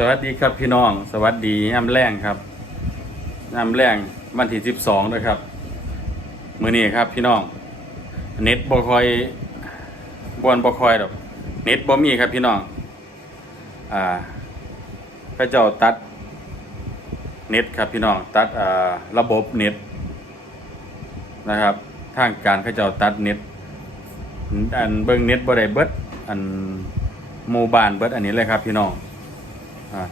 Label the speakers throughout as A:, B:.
A: สวัสดีครับพี่น้อง สวัสดีย่ำแรงครับย่ำแรงวันที่สิบสองด้วยครับมือนี้ครับพี่น้องเน็ตบ่คอยบวนบ่คอยดอกเน็ตบ่มีครับพี่น้องอ่าพระเจ้าตัดเน็ตครับพี่น้องตัดอ่าระบบเน็ตนะครับทางการเขาเจ้าตัดเน็ตอันเบิ่งเน็ตบ่ได้เบิดอันหมู่บ้านเบิดอันนี้เลยครับพี่น้อง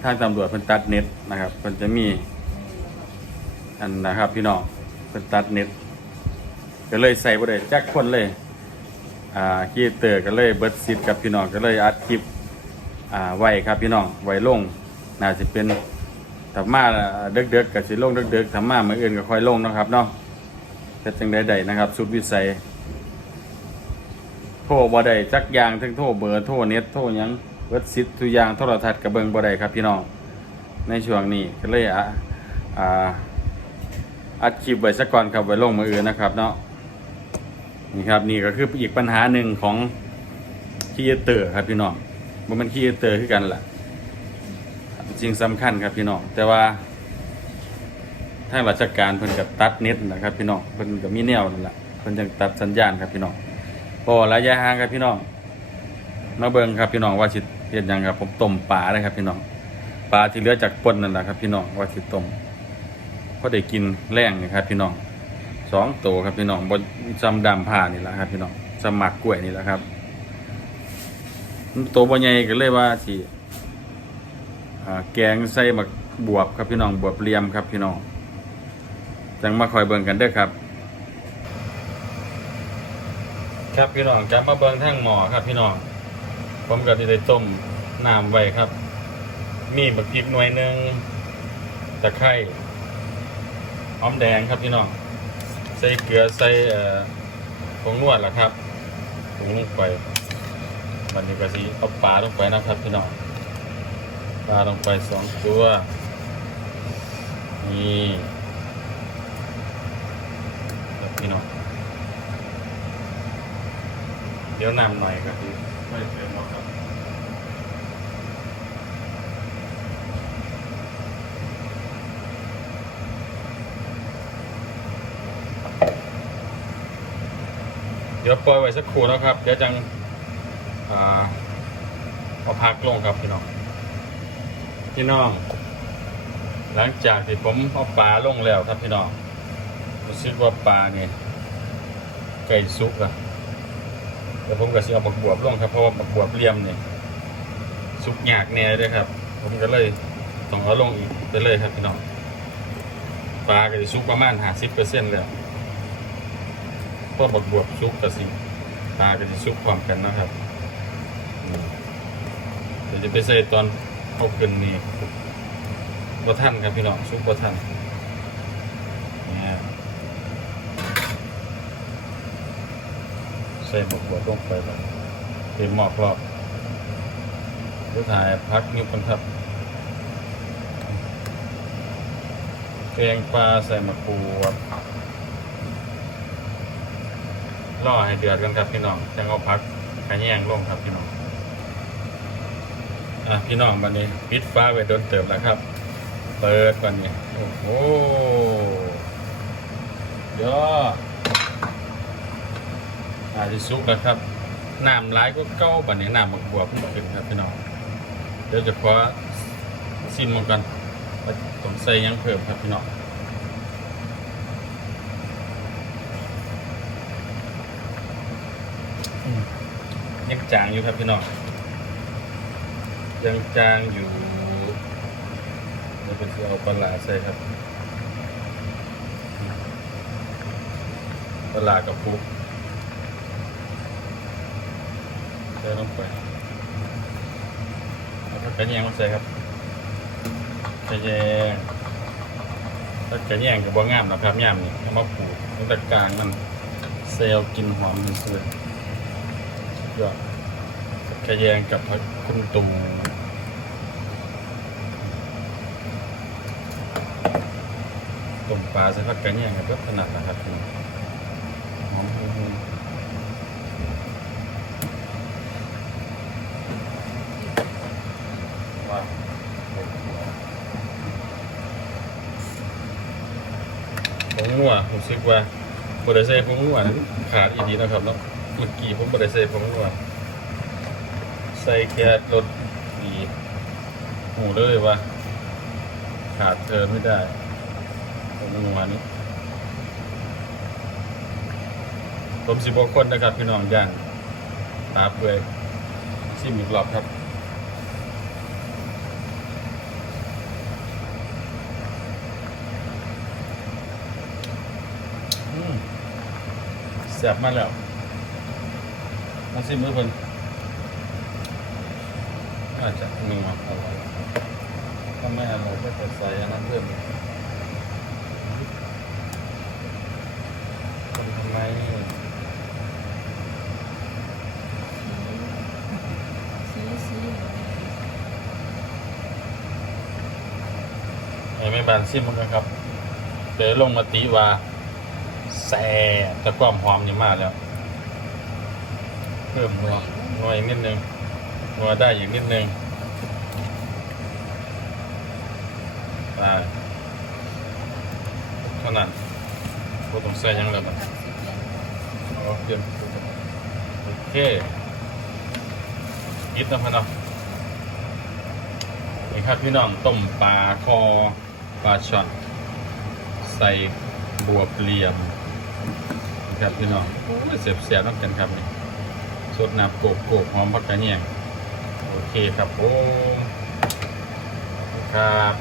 A: ทางตำรวจเพิ่นตัดเน็ตนะครับเพิ่นจะมีอันนะครับพี่น้องเพิ่นตัดเน็ตก็เลยใส่บ่ได้จักคนเลยอ่าคีเตอร์ก็เลยเบิดซิดกับพี่น้องก็เลยอัดคลิปอ่าไว้ครับพี่น้องไว้ลงน่าจะเป็นถ้ามาเด็กๆก็สิลงเด็กๆถ้ามามื้ออื่นก็ค่อยลงนะครับเนาะเฮ็ดจังได๋ๆนะครับ สุดวิสัยโทรบ่ได้จักอย่างทั้งโทรเบอร์โทรเน็ตโทรหยัง เบิดซิดทุกอย่างโทรทัศน์ก็เบิงบ่ได้ครับพี่น้อง ในช่วงนี้ก็เลยอะอ่าอัดคลิปไว้ซะก่อนครับไว้ลงมืออื่นนะครับเนาะนี่ครับนี่ก็คืออีกปัญหาหนึ่งของคีย์เตอร์ครับพี่น้องว่ามันคีย์เตอร์คือกันแหละสิ่งสำคัญครับพี่น้องแต่ว่าทางราชการเพิ่นกับตัดเน็ตนะครับพี่น้องเพิ่นก็มีแนวนั่นแหละเพิ่นจังตัดสัญญาณครับพี่น้องพอระยะห่างครับพี่น้อง มาเบิ่งครับพี่น้องว่าสิเฮ็ดหยังครับผมต้มปลาเลยครับ พี่น้องปลาที่เหลือจากป่นนั่นแหละครับ พี่น้องว่าสิต้มพอได้กินแรงนี่ครับ พี่น้องสองตัวครับพี่น้องบนจำดำผ่านี่แหละครับ พี่น้องสมักกล้วยนี่แหละครับตัวบนใหญ่ก็เลยว่าสิแกงใส่หมักบวบครับพี่น้องบวบเลียมครับพี่น้องจังมาคอยเบิ่งกันเด้อครับ ครับพี่น้องจะมาเบิ่งทั้งหมอครับพี่น้อง ผมก็จะได้ต้มน้ำไว้ครับ มีบักพริกหน่วยหนึ่งตะไคร้หอมแดงครับพี่น้องใส่เกลือใส่ผงนวดล่ะครับผงลงไปมันนี้ก็สิเอาปลาลงไปนะครับพี่น้องปลาลงไปสองตัวนี่พี่น้องเดี๋ยวน้ำหน่อยครับพี่ ไม่เติมหรอกครับเดี๋ยวปล่อยไว้สักครู่นะครับ เดี๋ยวจังอ่าเอาพักลงครับพี่น้อง พี่น้อง หลังจากที่ผมเอาปลาลงแล้วครับพี่น้องรู้สึกว่าปลาเนี่ยไก่สุกอะ แต่ผมก็สิเอาบักบวบลงครับเพราะว่าบักบวบเลี่ยมเนี่ยสุกยากแน่เลยครับ ผมก็เลยต้องเอาลงอีกไปเลยครับพี่น้องปลาก็จะสุกประมาณห้าสิบเปอร์เซ็นต์แล้วเพราะบักบวบสุกกับสิปลาก็จะสุกความกันนะครับเดี๋ยวจะไปใส่ตอนเอาขึ้นนี่บ่ทันครับพี่น้องซุปบ่ทันเนี่ย ใส่หมกบวบลงไปแล้วเต็มหมอครอบผู้ถ่ายพักนิ้วกันครับแกงปลาใส่มะกรูดล่อให้เดือดกันครับพี่น้องจังเอาพักขะแยงลงครับพี่น้องอะพี่น้องบันนี้ปิดฟ้าไว้โดนเติบแล้วครับ เปิดก่อนเนี่ยโอ้โหยอด จจะสุกแล้วครับน้ำร้ายก็เก้าบันนี้น้ำบักบัวเพิ่งขึ้นครับพี่น้องเดี๋ยวจะขอซิมมันกันต้องใส่ยังเพิ่มครับพี่น้องยังจางอยู่ครับพี่น้องยังจางอยู่นี่เป็นที่เอาปลาใส่ครับปลาร้ากับ ปุ๊กใส่ลงไปแล้วก็กระแยงมาใส่ครับกระแยงถ้ากระแยงกับบางามนะครับยามนี่เอามาปลูกตั้งแต่กลางมันเซลล์กินหอมมันสวยสุดยอดกระแยงกับคุณตุงต้มปลาใส่ผักกระเนียงครับขนาดนะครับพี่หอมหุ่นว้าวโอ้ งนัวผมคิดว่าบริเซ่ผงนัวนั้นขาดอีดีนะครับเนาะเมื่อกี้ผมบริเซ่ผงนัวใส่แก๊สรสดีหูเลยว่าขาดเธอไม่ได้ผงนัวนี้ผมสิบกคนนะครับพี่น้องย่างตาเปื่อยชิมอีกรอบครับ อืม แซ่บมากแล้วมาซิมือเพิ่นอาจจะนัวเอาไว้ถ้าไม่อร่อยก็จะใส่อันนั้นเพิ่มคนทำไม
B: สีสี
A: ไอ้ไม่บานซิมมันนะครับเดี๋ยวลงมาตีว่า แซ่บแต่ความหอมนี่มากแล้ว เพิ่มนัวนัวอีกนิดนึงนัวได้อีกนิดนึงอ่าเท่านั้นก็ต้องใส่ยังแล้วมันโอเคโอเคยิดนะพ่อเนาะนี่ครับพี่น้องต้มปลาคอปลาช็อตใส่บวบเหลี่ยมน ครับพี่น้องโอ้เสียบเสียบตั้งกันครับนี่สดน้ำโกกโกกหอมผักกระเนียงโอเคครับผมครับ